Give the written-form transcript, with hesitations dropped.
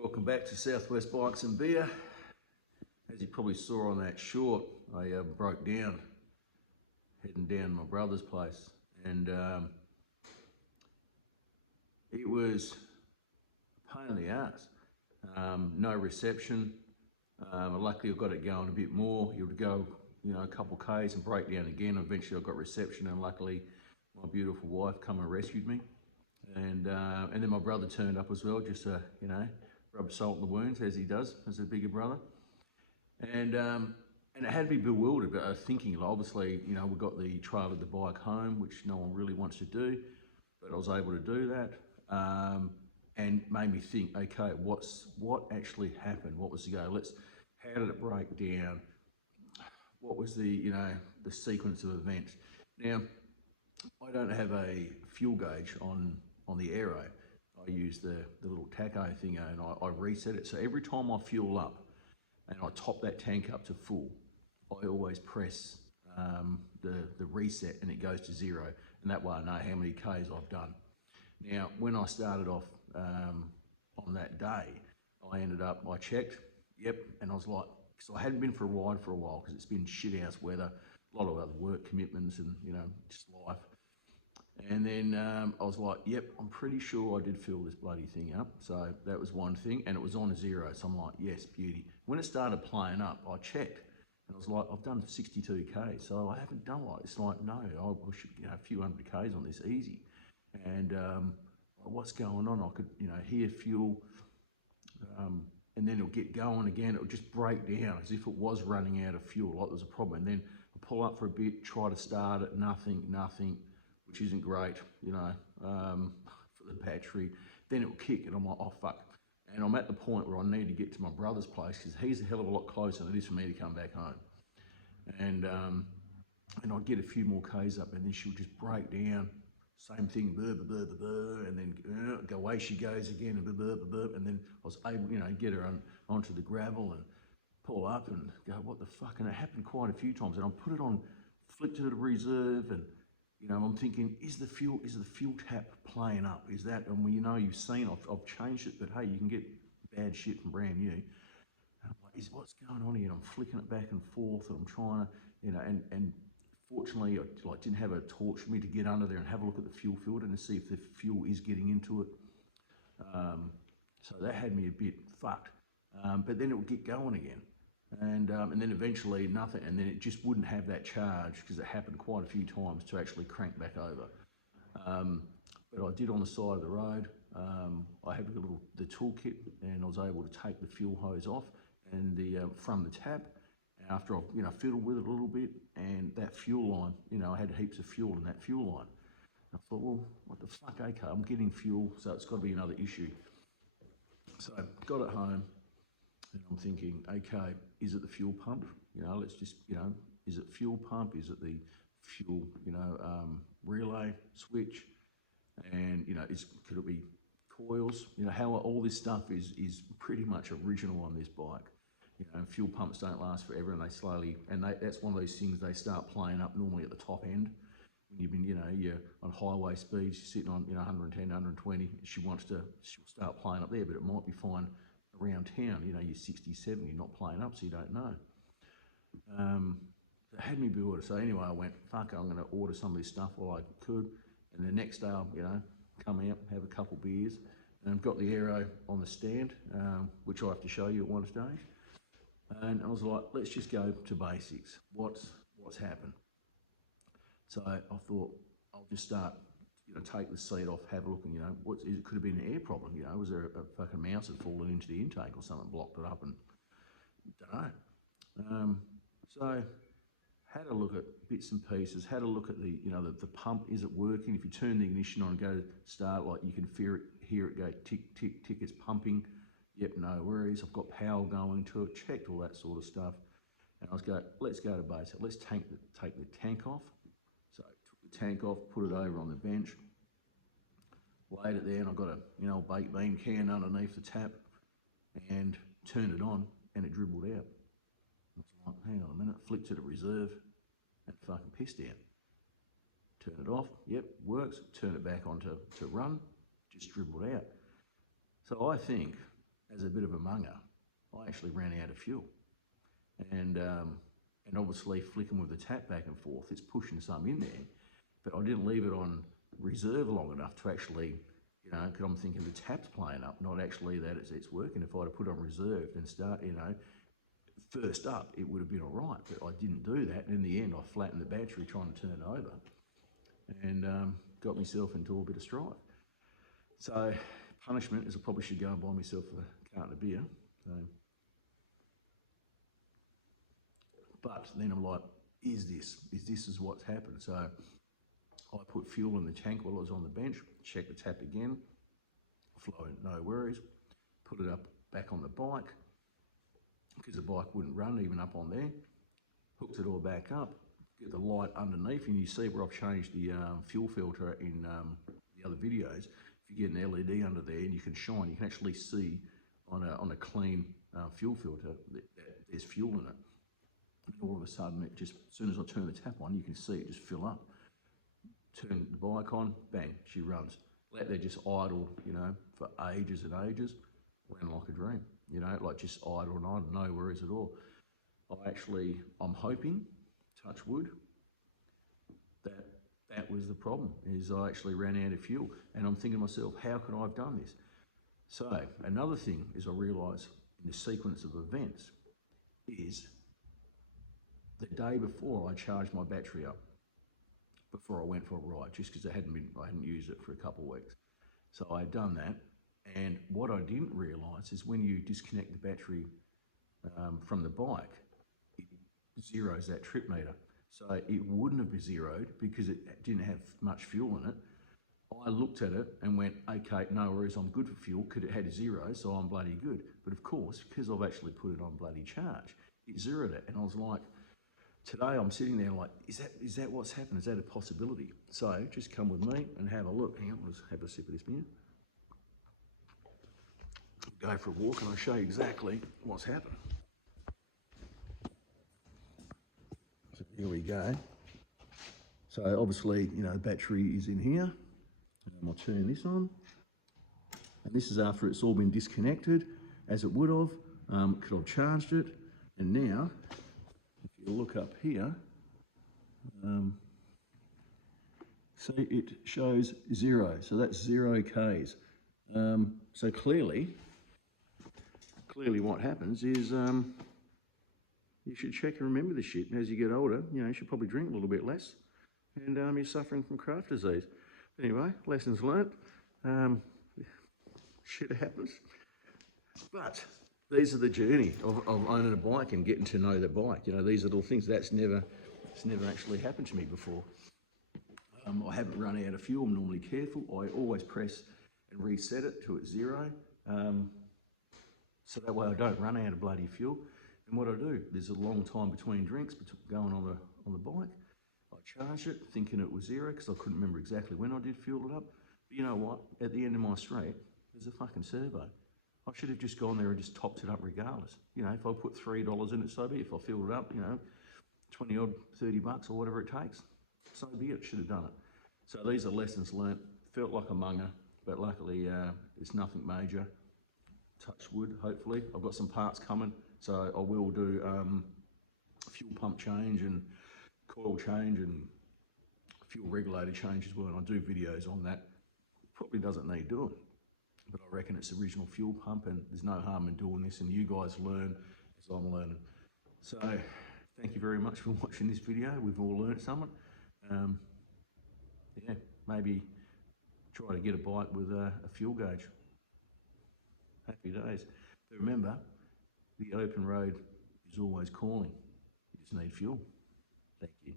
Welcome back to Southwest Bikes and Beer. As you probably saw on that short, I broke down heading down my brother's place, and it was a pain in the ass. No reception. Luckily I got it going a bit more. You would go, a couple K's and break down again. Eventually I got reception, and luckily my beautiful wife come and rescued me. And then my brother turned up as well, just to, rub salt in the wounds, as he does, as a bigger brother. And it had me bewildered, but I was thinking, obviously, we got the trail of the bike home, which no one really wants to do, but I was able to do that. And made me think, okay, what actually happened? What was the go? How did it break down? What was the sequence of events? Now, I don't have a fuel gauge on the aero. I use the little tacho thing, and I reset it. So every time I fuel up and I top that tank up to full, I always press the reset and it goes to 0. And that way I know how many Ks I've done. Now, when I started off on that day, I checked, yep, and I was like, because I hadn't been for a ride for a while because it's been shit house weather, a lot of other work commitments and, just life. And then I was like, yep, I'm pretty sure I did fill this bloody thing up. So that was one thing, and it was on 0. So I'm like, yes, beauty. When it started playing up, I checked, and I was like, I've done 62K, so I haven't done like this. Like, no, I should, a few hundred Ks on this easy. And what's going on? I could, hear fuel, and then it'll get going again. It'll just break down as if it was running out of fuel, like there was a problem. And then I pull up for a bit, try to start it, nothing, which isn't great, for the battery. Then it'll kick, and I'm like, oh fuck. And I'm at the point where I need to get to my brother's place because he's a hell of a lot closer than it is for me to come back home. And I'd get a few more Ks up, and then she'll just break down. Same thing, burr, burr, burr, burr, and then go away she goes again, and burr, burr, burr, and then I was able, get her onto the gravel and pull up and go, what the fuck? And it happened quite a few times, and I put it on, flipped it to the reserve, and I'm thinking, is the fuel tap playing up? Is that, and you've seen, I've changed it, but hey, you can get bad shit from brand new. And I'm like, what's going on here? And I'm flicking it back and forth, and I'm trying to, and fortunately, I didn't have a torch for me to get under there and have a look at the fuel filter and see if the fuel is getting into it. So that had me a bit fucked. But then it would get going again. And then eventually nothing, and then it just wouldn't have that charge because it happened quite a few times to actually crank back over. But I did on the side of the road. I had the toolkit, and I was able to take the fuel hose off and from the tap. After I fiddled with it a little bit, and that fuel line, I had heaps of fuel in that fuel line. I thought, well, what the fuck? Okay, I'm getting fuel, so it's got to be another issue. So I got it home. And I'm thinking, okay, is it the fuel pump? Let's just, is it fuel pump? Is it the fuel, relay switch? And, could it be coils? How all this stuff is pretty much original on this bike. Fuel pumps don't last forever, and that's one of those things they start playing up normally at the top end. When you've been, you're on highway speeds, you're sitting on, 110, 120, she'll start playing up there, but it might be fine around town, you're 60, 70, not playing up, so you don't know. It had me bewildered. So anyway, I went, fuck, I'm going to order some of this stuff while I could. And the next day, I'll, come out, have a couple beers. And I've got the aero on the stand, which I have to show you at one stage. And I was like, let's just go to basics. What's happened? So I thought, I'll just start, take the seat off, have a look, and it could have been an air problem. Was there a fucking mouse had fallen into the intake or something, blocked it up, and don't know. So had a look at bits and pieces. Had a look at the pump. Is it working? If you turn the ignition on and go to start, like you can hear it go tick tick tick. It's pumping. Yep, no worries. I've got power going to it. Checked all that sort of stuff, and let's go to basic. Let's take the tank off. So took the tank off, put it over on the bench, laid it there, and I've got a baked bean can underneath the tap, and turned it on, and it dribbled out. I was like, hang on a minute, flipped to the reserve, and fucking pissed out. Turn it off, yep, works. Turn it back on to run, just dribbled out. So I think as a bit of a munger, I actually ran out of fuel. And obviously flicking with the tap back and forth, it's pushing some in there. But I didn't leave it on reserve long enough to actually, you know, because I'm thinking the tap's playing up, not actually that it's working. If I'd have put on reserve and start, you know, first up, it would have been all right. But I didn't do that. And in the end, I flattened the battery trying to turn it over and got myself into a bit of strife. So punishment is I probably should go and buy myself a carton of beer. So, but then I'm like, is this what's happened? So I put fuel in the tank while I was on the bench, checked the tap again, flowing, no worries, put it up back on the bike, because the bike wouldn't run even up on there, hooked it all back up, get the light underneath, and you see where I've changed the fuel filter in the other videos. If you get an LED under there and you can shine, you can actually see on a clean fuel filter that there's fuel in it. And all of a sudden, it just, as soon as I turn the tap on, you can see it just fill up. Turn the bike on, bang, she runs. Let that just idle, you know, for ages and ages, ran like a dream, you know, like just idle and on, no worries at all. I'm hoping, touch wood, that was the problem, is I actually ran out of fuel. And I'm thinking to myself, how could I have done this? So another thing is I realised in the sequence of events is the day before I charged my battery up before I went for a ride, just because I hadn't used it for a couple of weeks. So I had done that. And what I didn't realise is when you disconnect the battery from the bike, it zeroes that trip meter. So it wouldn't have been zeroed because it didn't have much fuel in it. I looked at it and went, okay, no worries, I'm good for fuel because it had a zero, so I'm bloody good. But of course, because I've actually put it on bloody charge, it zeroed it. And I was like, today I'm sitting there like, is that what's happened? Is that a possibility? So just come with me and have a look. Hang on, let's have a sip of this beer. Go for a walk and I'll show you exactly what's happened. So here we go. So obviously, you know, the battery is in here. I'll turn this on. And this is after it's all been disconnected, as it would have, because I've charged it. And now, if you look up here, see it shows 0. So that's 0 Ks. So clearly what happens is you should check and remember this shit. And as you get older, you know, you should probably drink a little bit less. And you're suffering from craft disease. Anyway, lessons learnt. Shit happens. But these are the journey of owning a bike and getting to know the bike. You know, these little things, it's never actually happened to me before. I haven't run out of fuel. I'm normally careful. I always press and reset it to its 0. So that way I don't run out of bloody fuel. And what I do, there's a long time between drinks going on the bike. I charge it thinking it was 0 because I couldn't remember exactly when I did fuel it up. But you know what? At the end of my straight, there's a fucking servo. I should have just gone there and just topped it up regardless. You know, if I put $3 in it, so be it. If I filled it up, you know, 20 odd, $30 or whatever it takes, so be it. Should have done it. So these are lessons learnt. Felt like a munger, but luckily it's nothing major. Touch wood, hopefully. I've got some parts coming, so I will do fuel pump change and coil change and fuel regulator change as well, and I'll do videos on that. Probably doesn't need doing, but I reckon it's the original fuel pump, and there's no harm in doing this, and you guys learn as I'm learning. So thank you very much for watching this video. We've all learned something. Yeah, maybe try to get a bike with a fuel gauge. Happy days. But remember, the open road is always calling. You just need fuel. Thank you.